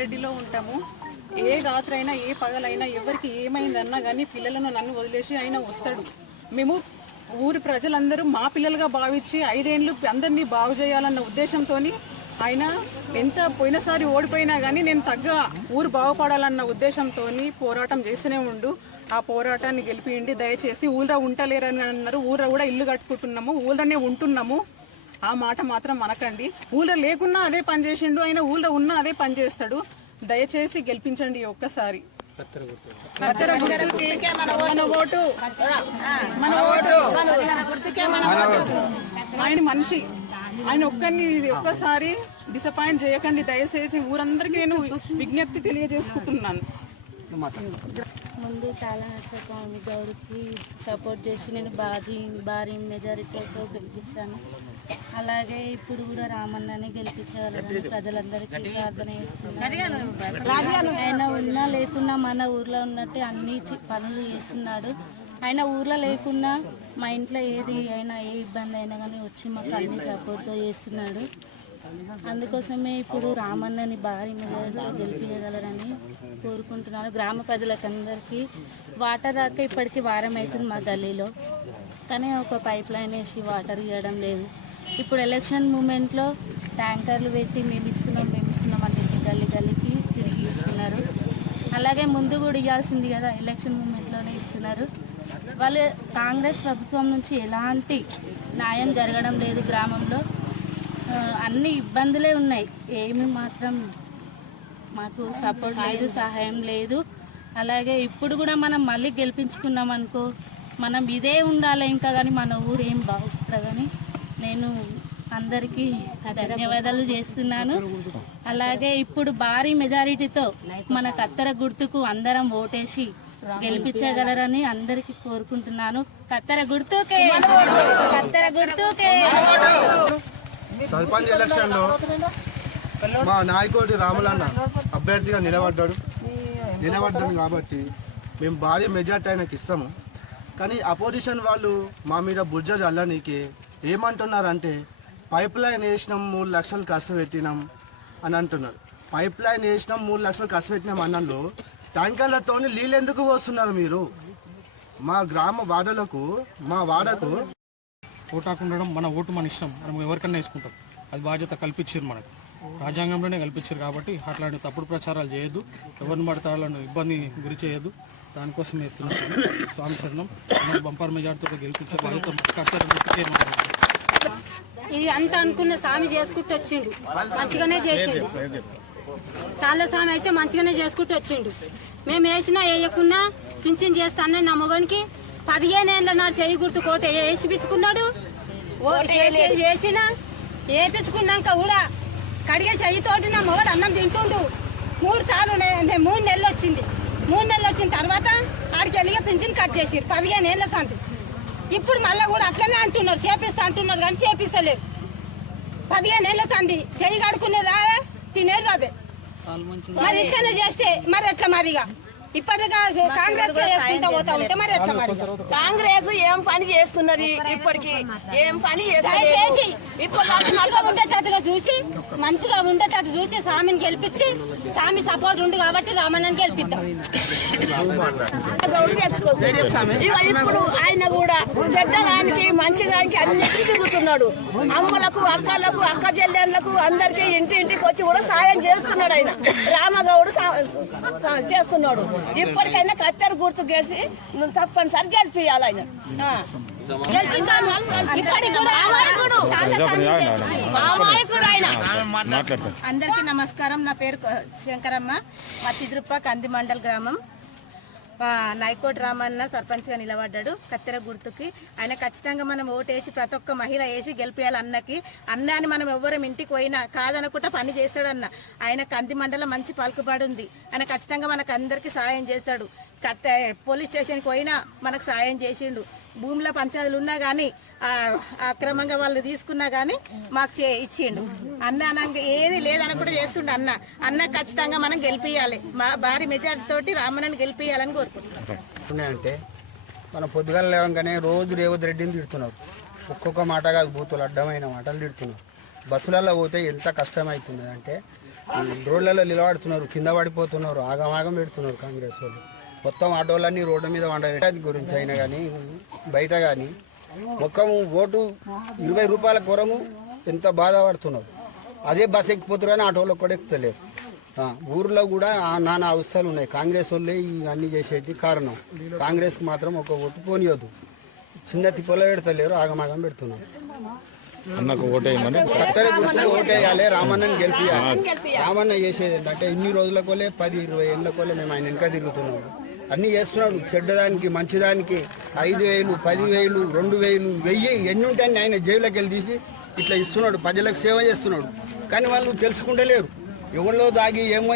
రెడ్డిలో ఉంటాము. ఏ రాత్రైనా ఏ పగలైనా ఎవరికి ఏమైందన్నా కానీ పిల్లలను నన్ను వదిలేసి ఆయన వస్తాడు. మేము ఊరి ప్రజలందరూ మా పిల్లలుగా భావించి ఐదేళ్ళు అందరినీ బాగు చేయాలన్న ఉద్దేశంతో ఆయన ఎంత పోయినసారి ఓడిపోయినా కానీ నేను తగ్గ ఊరు బాగుపడాలన్న ఉద్దేశంతో పోరాటం చేస్తూనే ఉండు. ఆ పోరాటాన్ని గెలిపియండి. దయచేసి ఊళ్ళో ఉంటలేరని అన్నారు. ఊళ్ళో కూడా ఇల్లు కట్టుకుంటున్నాము. ఊళ్ళోనే ఉంటున్నాము. ఆ మాట మాత్రం మనకండి ఊళ్ళో లేకున్నా అదే పని చేసిండు ఆయన ఊళ్ళో ఉన్నా అదే పని చేస్తాడు. దయచేసి గెలిపించండి ఒక్కసారి. ఆయన మనిషి. ఆయన ఒక్కరిని ఒక్కసారి డిసప్పాయింట్ చేయకండి. దయచేసి ఊరందరికీ నేను విజ్ఞప్తి తెలియజేసుకుంటున్నాను. ముందు కాళహస్వామి గౌరికి సపోర్ట్ చేసి నేను బాజీ భారీ మెజారిటీతో గెలిపించాను. అలాగే ఇప్పుడు కూడా రామన్నని గెలిపించాలని ప్రజలందరికీ ప్రార్థన చేస్తున్నాను. ఆయన ఉన్నా లేకున్నా మన ఊర్లో ఉన్నట్టు అన్ని చి- పనులు చేస్తున్నాడు. ఆయన ఊర్లో లేకున్నా మా ఇంట్లో ఏది అయినా ఏ ఇబ్బంది అయినా కానీ వచ్చి మాకు అన్ని సపోర్ట్తో చేస్తున్నాడు. అందుకోసమే ఇప్పుడు రామన్నని భారీ మెజారిటీతో గెలిపించగలరని కోరుకుంటున్నాను గ్రామ ప్రజలకు అందరికీ వాటర్ రాక ఇప్పటికీ వారం అవుతుంది మా గల్లీలో. కానీ ఒక పైప్ లైన్ వేసి వాటర్ ఇవ్వడం లేదు. ఇప్పుడు ఎలక్షన్ మూమెంట్లో ట్యాంకర్లు పెట్టి మేము ఇస్తున్నాం మేము ఇస్తున్నాం అని చెప్పి గల్లీ గల్లీకి తిరిగి ఇస్తున్నారు. అలాగే ముందు కూడా ఇవ్వాల్సింది కదా ఎలక్షన్ మూమెంట్లోనే ఇస్తున్నారు. వాళ్ళు కాంగ్రెస్ ప్రభుత్వం నుంచి ఎలాంటి న్యాయం జరగడం లేదు గ్రామంలో. అన్ని ఇబ్బందులే ఉన్నాయి. ఏమి మాత్రం మాకు సపోర్ట్ లేదు సహాయం లేదు. అలాగే ఇప్పుడు కూడా మనం మళ్ళీ గెలిపించుకున్నాం అనుకో మనం ఇదే ఉండాలి ఇంకా కానీ మన ఊరు ఏం బాగుంటుందని నేను అందరికీ ధన్యవాదాలు చేస్తున్నాను. అలాగే ఇప్పుడు భారీ మెజారిటీతో మన కత్తెర గుర్తుకు అందరం ఓటేసి గెలిపించగలరని అందరికీ కోరుకుంటున్నాను. కత్తెర గుర్తుకే కత్తెర గుర్తుకే. సర్పంచ్ ఎలక్షన్లో మా నాయకుడి రాములన్న అభ్యర్థిగా నిలబడ్డాడు. నిలబడ్డాడు కాబట్టి మేము భారీ మెజార్టీ ఆయనకి ఇస్తాము. కానీ అపోజిషన్ వాళ్ళు మా మీద బుర్జ చల్లనీకి ఏమంటున్నారంటే పైప్ లైన్ వేసినాం మూడు లక్షలు ఖర్చు పెట్టినాం అని అంటున్నారు. పైప్ లైన్ వేసినాం మూడు లక్షలు ఖర్చు పెట్టినాం అన్నంలో ట్యాంకర్లతో నీళ్ళు ఎందుకు పోస్తున్నారు మీరు? మా గ్రామ వాడలకు మా వాడకు ఓటాకు ఉండడం మన ఓటు మన ఇష్టం. మనం ఎవరికన్నా వేసుకుంటాం. అది బాధ్యత కల్పించారు మనకు. రాజ్యాంగంలోనే కల్పించారు కాబట్టి అట్లాంటి తప్పుడు ప్రచారాలు చేయొద్దు. ఎవరిని పడితే ఇబ్బంది గురి చేయొద్దు. దానికోసం ఎత్తున్నాను స్వామి శరణం బంపర్ మెజార్టీతో గెలిపించే ఇది అంత అనుకున్న స్వామి చేసుకుంటూ వచ్చిండు. మంచిగానే చేసిండు. తాళ్ళ స్వామి అయితే మంచిగానే చేసుకుంటూ వచ్చిండు. మేము వేసినా వేయకున్నా పింఛన్ చేస్తానని నా మొగనికి పదిహేను ఏళ్ళ నాడు చేయి గుర్తు కోట వేసి పిచ్చుకున్నాడు. ఓ వేపించుకున్నాక కూడా కడిగే చెయ్యితోటి నా మొగడు అన్నం తింటుండు. మూడు సార్లు నే- మూడు నెలలు వచ్చింది. మూడు నెలలు వచ్చిన తర్వాత ఆడికి వెళ్ళి పింఛన్ కట్ చేసిరు పదిహేను ఏళ్ళ సంతి. ఇప్పుడు మళ్ళీ కూడా అట్లనే అంటున్నారు. చేపిస్తా అంటున్నారు కానీ చేపిస్తలేరు. పదిహేను ఏళ్ళ సంది చెయ్యి కడుకునేదా తినేది అదే. మరి ఇట్లనే చేస్తే మరి ఎట్లా మరిగా? ఇప్పటిగా కాంగ్రెస్ పోతా ఉంటే మరి ఎట్లా మరి? కాంగ్రెస్ ఏం పని చేస్తున్నది ఇప్పటికి? ఏం పని చేస్తలేదు. ఇప్పుడు ఉండేటట్టుగా చూసి మంచిగా ఉండేటట్టు చూసి స్వామిని గెలిపించి స్వామి సపోర్ట్ ఉంది కాబట్టి రామన్నని గెలిపిద్దాం. ఇప్పుడు ఆయన కూడా చెడ్డదానికి మంచిదానికి అన్నిటికీ తిరుగుతున్నాడు. అమ్మలకు అక్కలకు అక్క చెల్లెళ్ళకు అందరికి ఇంటి ఇంటికి వచ్చి కూడా సాయం చేస్తున్నాడు ఆయన. చేస్తున్నాడు. ఇప్పటికైనా కత్తెర గుర్తు గెలిచి తప్పనిసరి గెలిపియాలి ఆయన. అందరికీ నమస్కారం. నా పేరు శంకరమ్మ. మా చిద్రుప్ప కంది మండల్ గ్రామం. నైకోట్ నాయకోటి రామన్న సర్పంచ్గా నిలబడ్డాడు కత్తెర గుర్తుకి. ఆయన ఖచ్చితంగా మనం ఓటేసి ప్రతి ఒక్క మహిళ వేసి గెలిపేయాలి అన్నకి. అన్న అని మనం ఎవ్వరం ఇంటికి పోయినా కాదనుకుంటా పని చేస్తాడన్న. ఆయన కంది మండలం మంచి పలుకుబడి ఉంది ఆయన ఖచ్చితంగా మనకు అందరికీ సహాయం చేస్తాడు. కత్త పోలీస్ స్టేషన్కి పోయినా మనకు సాయం చేసిండు. భూమిలో పంచాయతీలు ఉన్నా కానీ అక్రమంగా వాళ్ళు తీసుకున్నా కానీ మాకు చే ఇచ్చిండు. అన్న అనంగా ఏది లేదని కూడా చేస్తుండు అన్న. అన్న ఖచ్చితంగా మనం గెలిపియాలి మా భారీ మెజార్టీ తోటి రామన్నని గెలిపియాలని కోరుకుంటున్నాం. ఉన్నాయంటే మనం పొద్దుగాల లేవగానే రోజు రేవతి రెడ్డిని తిడుతున్నారు ఒక్కొక్క మాట కాదు బూతులు అడ్డమైన మాటలు తిడుతున్నారు బస్సులలో పోతే ఎంత కష్టమవుతుంది అంటే రోడ్లలో నిలబడుతున్నారు కింద పడిపోతున్నారు ఆగమాగం పెడుతున్నారు కాంగ్రెస్ వాళ్ళు. మొత్తం ఆటోలన్నీ రోడ్డు మీద వండబెట్టే గురించి అయినా కానీ బయట కానీ మొక్కము ఓటు ఇరవై రూపాయల కొరము ఎంత బాధపడుతున్నారు. అదే బస్ ఎక్కిపోతున్నారు కానీ ఆటోలో కూడా ఎక్కుతలేరు. ఊర్లో కూడా నానా అవస్థలు ఉన్నాయి. కాంగ్రెస్ వాళ్ళే ఇవన్నీ చేసేటి కారణం. కాంగ్రెస్కి మాత్రం ఒక ఓటు పోనీయొద్దు. చిన్న తిప్పలో పెడతలేరు ఆగమాగం పెడుతున్నారు. అన్నకు ఓటేయమని? కత్తెర గుర్తుకు ఓటేయాలి రామన్నని గెలిపియాలి. రామన్న చేసేది ఏంటంటే ఇన్ని రోజులకోలే పది ఇరవై ఏళ్ళకోలే మేము ఆయన వెనక తిరుగుతున్నాము అన్ని చేస్తున్నాడు. చెడ్డదానికి మంచిదానికి ఐదు వేలు పది వేలు రెండు వేలు వెయ్యి ఎన్ని ఉంటాయని ఆయన జైలుకి వెళ్ళి తీసి ఇట్లా ఇస్తున్నాడు. ప్రజలకు సేవ చేస్తున్నాడు. కానీ వాళ్ళు తెలుసుకుంటలేరు. ఎవరిలో దాగి ఏమో